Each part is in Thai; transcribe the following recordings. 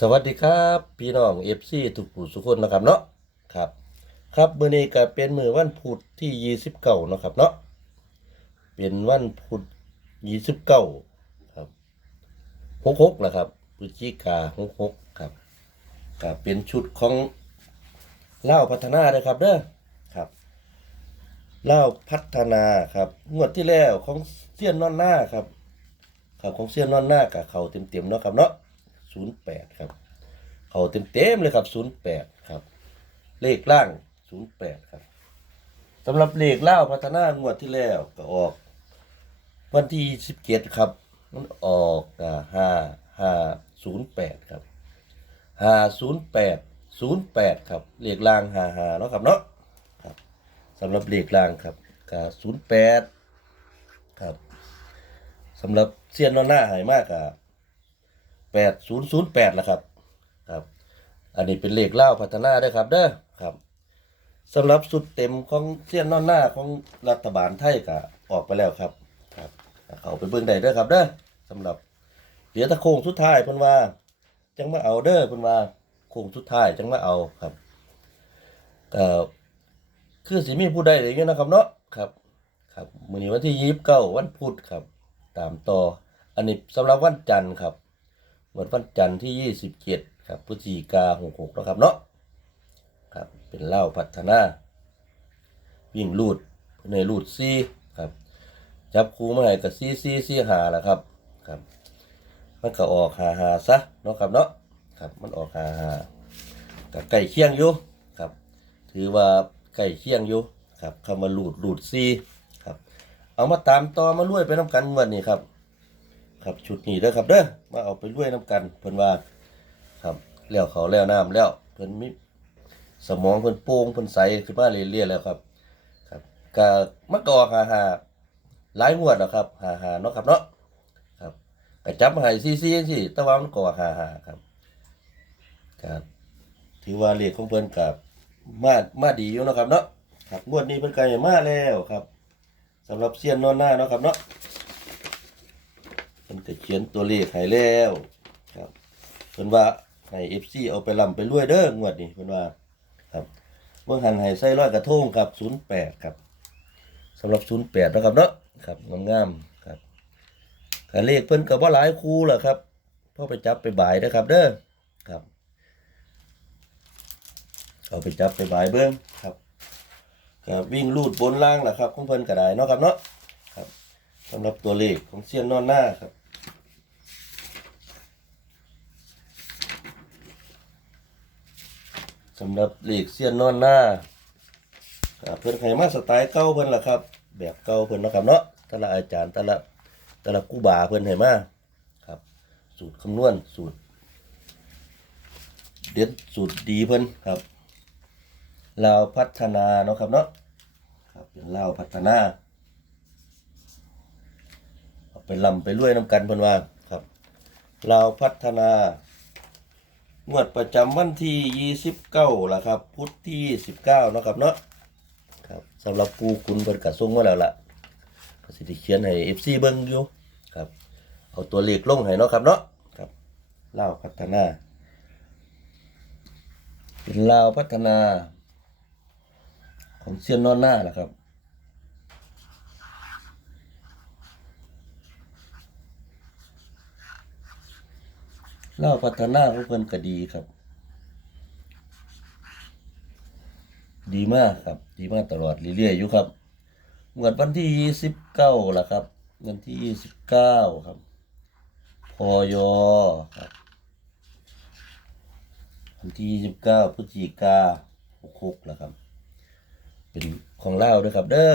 สวัสดีครับ พี่น้องเอฟซีทุกผู้ทุกคนนะครับเนาะครับ ครับมื้อนี้ก็เป็นมื้อวันพุธที่ยี่สิบเก้านาะครับเนาะเป็นวันพุธยี่สิบเก้าครับหกหกนะครับพฤศจิกาหกหกครับก็เป็นชุดของเล่าพัฒนาเลยครับเด้อครับเล่าพัฒนาครับงวดที่แล้วของเสี้ยนนอนหน้าครับครับของเสี้ยนนอนหน้ากับเขาเต็มๆเนาะครับเนาะ ศูนย์แปดครับ เขาเต็มๆเลยครับศูนย์แปดครับ เลขล่างศูนย์แปดครับสำหรับเลขเล่าพัฒนางวดที่แล้วก็ออก วันที่สิบเจ็ดครับ มันออกห้าห้าศูนย์แปดครับห้าศูนย์แปดศูนย์แปดครับเลขล่างห้าห้าเนาะครับเนาะครับสำหรับเลขล่างครับก็ศูนย์แปดครับสำหรับเซียนนอหน้าหายมากอะ แปดศูนย์ศูนย์แปดละครับครับ อันนี้เป็นเลขเล่าพัฒนาด้วยครับเด้อครับสำหรับสุดเต็มของเสี้ยนนอนหน้าของรัฐบาลไทยก็ออกไปแล้วครับครับเขาไปเบิ่งได้เด้อครับเด้อสำหรับเดี๋ยวถ้าโค้งสุดท้ายเพิ่นว่า จังมาเอาเด้อเพิ่นว่าโค้งสุดท้ายจังมาเอาครับก็คือสิมีผู้ใดอย่างเงี้ยนะครับเนาะครับ ครับมื้อนี้วันที่ยีิบเก้าวันพุธครับ ตามต่ออันนี้สำหรับวันจันทร์ครับ วันวันจันทร์ที่ 27 ครับพฤศจิกา66นะครับเนาะครับเป็นเหล้าพัฒนา วิ่งลูดในลูดซีครับ จับคูมาให้กับซีซีซีหาแหละครับครับ มันก็ออกหาหาซะเนาะครับเนาะครับมันออกหาหากับไก่เคียงอยู่ครับ ถือว่าไก่เคียงอยู่ครับคำว่าลูดลูดซีครับ เอามาตามต่อมาลุยไปน้ำกันงวันนี้ครับ ครับชุดนี้เด้อครับเด้อมาเอาไปรวยน้ำกันเพิ่นว่าครับแล้วเขาแล้วน้ำแล้วเพิ่นมีสมองเพิ่นโป่งเพิ่นใสขึ้นมาเรื่อยๆแล้วครับ ครับก็มันก็อหาหาหลายงวดแล้วครับหาหาเนาะครับเนาะครับก็จับมาให้ซี่ๆจังซี่แต่ว่ามันก็อหาหาครับครับถือว่าเลขของเพิ่นกับมามาดีอยู่เนาะครับเนาะครับงวดนี้เพิ่นก็ให้มาแล้วครับสำหรับเซียนนอนหน้าเนาะครับเนาะ มันก็เขียนตัวเลขให้แล้วครับเพิ่นว่าให้ FC เอาไปลำไปรวยเด้องวดนี้เพิ่นว่าครับเมื่อหันให้ใส่ร้อยกระทงครับ 08 ครับสำหรับ 08นะครับเนาะครับงามๆครับก็เลขเพิ่นก็บ่หลายคู่หรอครับพ่อไปจับไปบ่ายนะครับเด้อครับ เอาไปจับไปบ่ายเบิ่งครับก็วิ่งลูดบนล่างแหละครับของเพิ่นก็ได้เนาะครับเนาะครับสำหรับตัวเลขของเซียนนอนหน้าครับ สำหรับเลขเซียนนอนหน้าเพิ่อนไขมาสไตล์เก่าเพิ่อนล่ะครับ แบบเก่าเพิ่อนนะครับเนาะแต่ละอาจารย์แต่ละแต่ละกูบาเพิ่อนให้มาครับ สูตรคำนวณสูตร เด็ดสูตรดีเพิ่อนครับลาวพัฒนาเนาะครับเนาะครับเป็นลาวพัฒนาเอาไปลำไปรวยน้ำกันเพิ่อนว่าครับเราวพัฒนา งวดประจำวันที่ยี่สิบเก้าล่ะครับ พุธที่สิบเก้านะครับเนาะครับสำหรับปูคุณเพิ่นกระส่งมาแล้วล่ะก็สิได้เขียนให้เอฟซีเบิ่งอยู่ครับ เอาตัวเลขลงให้เนาะครับเนาะครับลาวพัฒนา เป็นลาวพัฒนา ของเซียนนอนหน้าล่ะครับ เล่าพัฒนาของเพิ่นก็ดีครับ ดีมากครับ ดีมากตลอดเรื่อยๆอยู่ครับเงินวันที่ยี่สิบเก้าล่ะครับเงินที่ยี่สิบเก้าครับ พอยอครับ วันที่ยี่สิบเก้าพฤศจิกาหกหกแล้วครับ เป็นของเล่าด้วยครับ เด้อ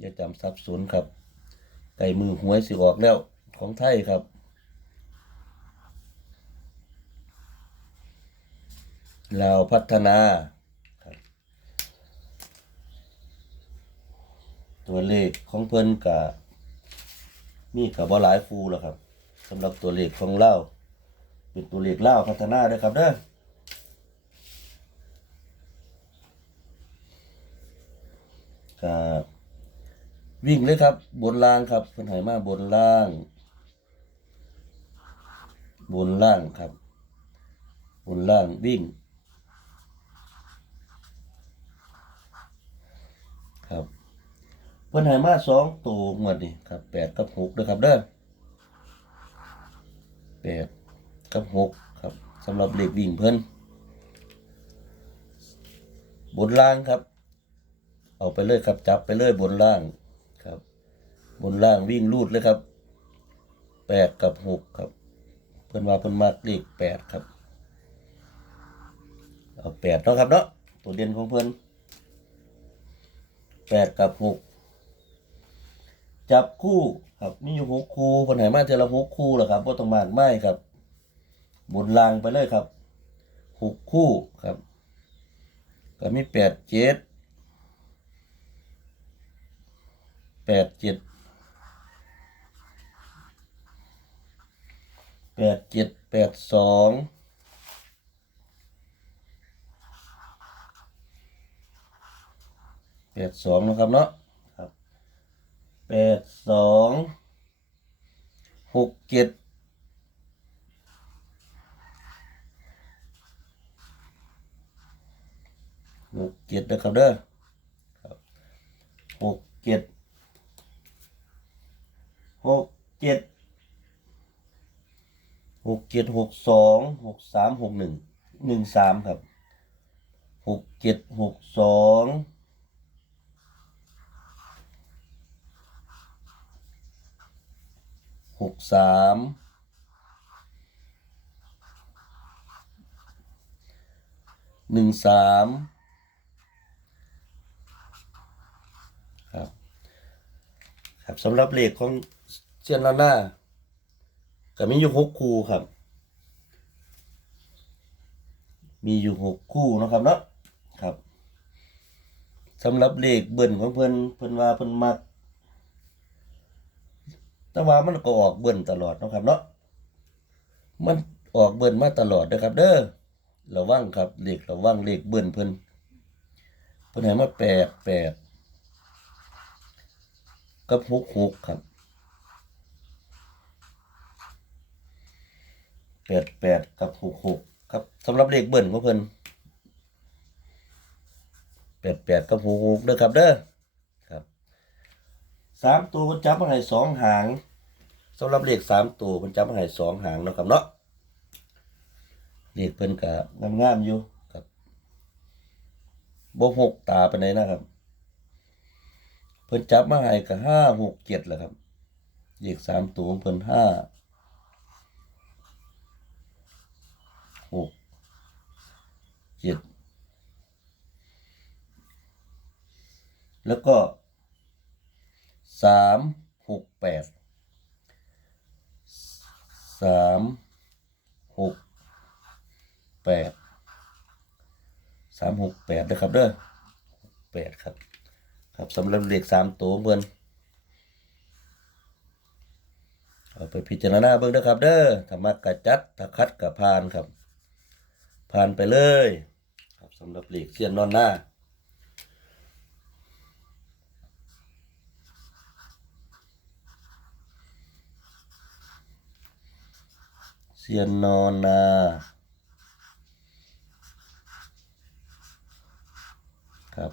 อย่าจำสับสนครับไก่มือหวยสิออกแล้วของไทยครับ ลาพัฒนาครับตัวเลขของเพิ่นกับมีกับบ่หลายคูแล้วครับสำหรับตัวเลขของเล่าเป็นตัวเลขเล่าพัฒนาด้วยครับเด้อกับวิ่งเลยครับ บนล่างครับเพิ่นให้มาบนล่าง บนล่างครับ บนล่างวิ่ง ครับ เพิ่นให้มาสองตัวงวดนี่ครับแปดกับหกนะครับเด้อแปดกับหกครับสำหรับเลขวิ่งเพิ่นบนล่างครับ เอาไปเลยครับจับไปเลยบนล่างครับ บนล่างวิ่งลูดเลยครับแปดกับหกครับ เพิ่นว่าเพิ่นมากเลขแปดครับเอาแปดเนาะครับเนาะตัวเด่นของเพิ่นแปดกับหก จับคู่ครับมีอยู่หกคู่เพิ่นให้มาเจอละหกคู่หละครับบ่ต้องมากไม่ครับ บนล่างไปเลยครับหกคู่ครับ ก็มีแปดเจ็ดแปดเจ็ดแปดเจ็ดแปดสองแปดสองนะครับเนาะ แปดสองหกเจ็ดหกเจ็ดนะครับเด้อหกเจ็ดหกเจ็ดหกเจ็ดหกสองหกสามหกหนึ่งหนึ่งสามครับหกเจ็ดหกสอง หกสามหนึ่งสามครับครับสำหรับเลขของเซียนลาน่าก็มีอยู่หกคู่ครับ มีอยู่หกคู่นะครับเนาะครับสำหรับเลขเบิ่นของเพิ่นเพิ่นว่าเพิ่นมัก แต่ว่ามันก็ออกเบิ่นตลอดนะครับเนาะมันออกเบิ่นมาตลอดนะครับ เด้อระวังครับเลขระวังเลขเบิ่นเพิ่นเพิ่นให้มาแปดแปดกับหกหกครับแปดแปดกับหกหกครับสำหรับเลขเบิ้ลของเพิ่นแปดแปดกับหกหกเด้อครับเด้อ สามตัวมันจับมาให้สองหางสำหรับเลขสามตัวมันจับมาให้สองหางเนาะครับเนาะเลขเพิ่นก็งามๆอยู่ครับบ่หกตาไปานนะครับ เพิ่นจับมาให้ก็ห้าหกเจ็ดแหละครับเลขสามตัวของเพิ่นห้าหกเจ็ดแล้วก็ สามหกแปดสามหกแปดสามหกแปดนะครับเด้อแปดครับ ครับสำหรับเลขสามตัวของเพิ่นเอาไปพิจารณาเบิ่งเด้อครับ เด้อถ้ามักกะจัดถ้าคัดกะผ่านครับ ผ่านไปเลย ครับสำหรับเลขเสียนนอนหน้า เสียนนอนนาครับ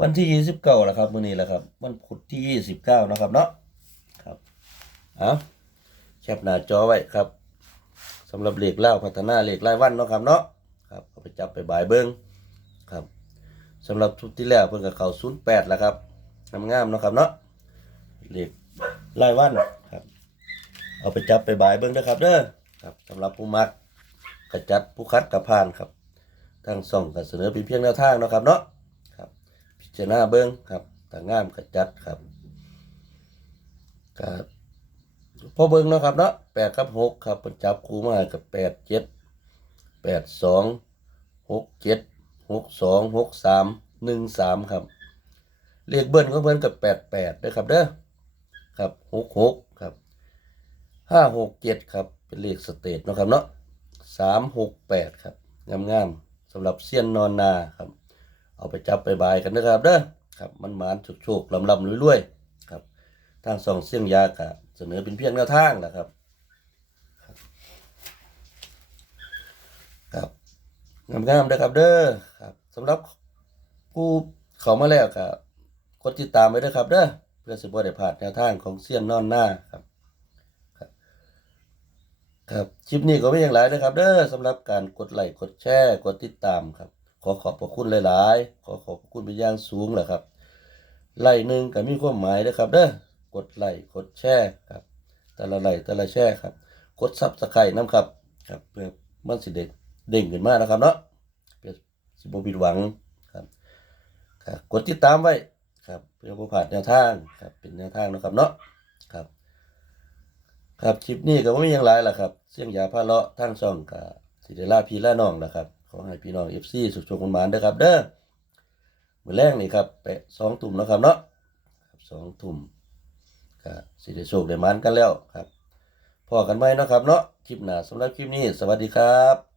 วันที่ยี่สิบเก้าแล้วครับมื้อนี้แหละครับวันพุธที่ยี่สิบเก้านะครับเนาะครับเอาแคปหน้าจอไว้ครับสำหรับเหลขเล่าพัฒนาเหลขรายวันเนาะครับเนาะครับเอาไปจับไปบายเบิ้งครับสำหรับชุดที่แล้วเพิ่นกับเขาศูนย์แปดแล้วครับงามๆเนาะครับเนาะเหลขรายวัน เอาไปจับไปบายเบิ้งนะครับเด้อครับสำหรับผู้มักกระจัดผู้คัดกับพานครับทางส่องก็เสนอเป็นเพียงแนวทางเนาะครับเนาะครับ พิจารณาเบิ้งครับต่างงามกระจัดครับครับพอเบิ้งเนาะครับเนาะแปดกับหกครับประจับคู่มากับแปดเจ็ดแปดสองหกเจ็ดหกสองหกสามหนึ่งสามครับเลขเบิ้ลของเพิ่นกับแปดแปดด้วยครับเด้อครับหกหกครับ ห้าหกเจ็ดครับ เป็นเลขสเตทนะครับเนาะสามหกแปดครับ งามๆสำหรับเซียนนอนนาครับ เอาไปจับไปบายกันนะครับเด้อครับมันหมานโชคโชคลำลำรวยๆครับ ทางสองเสี่ยงยากะเสนอเป็นเพียงแนวทางนะครับ ครับงามๆเด้อครับเด้อครับสำหรับผู้เขามาแล้วก็กดติดตามไว้ด้อครับเด้อเพื่อสิบ่ได้พลาดแนวทางของเซียนนอนหน้าครับ ครับคลิปนี้ก็ไม่อย่างไรนะครับ เด้อสำหรับการกดไลค์กดแชร์กดติดตามครับ ขอขอบพระคุณหลาย ๆ ขอขอบพระคุณเป็นอย่างสูงแหละครับไลค์หนึ่งก็มีความหมายนะครับเด้อกดไลค์กดแชร์ครับ แต่ละไลค์แต่ละแชร์ครับ กดซับสไครต์น้ำครับครับเพื่อมันสิเด็กเด้งขึ้นมากนะครับเนาะเพื่อสิบผิดหวังครับครับกดติดตามไว้ครับเพื่อบ่พลาดแนวทางครับเป็นแนวทางนะครับเนาะ ครับคลิปนี้ก็บ่มีอยังหลายล่ะครับ เสียงยาพาเลาะทั้งช่องกับสิเด้ลาพี่ลาน้องนะครับ ขอให้พี่น้อง FC สุขสมหมานเด้อครับ เด้อมือแรกนี่ครับไป2ทุ่มเนาะครับเนาะสองทุ่มก็สิเดโชคได้มานกันแล้วครับพอกันไหมเนาะครับเนาะคลิปหน้าสำหรับคลิปนี้ สวัสดีครับ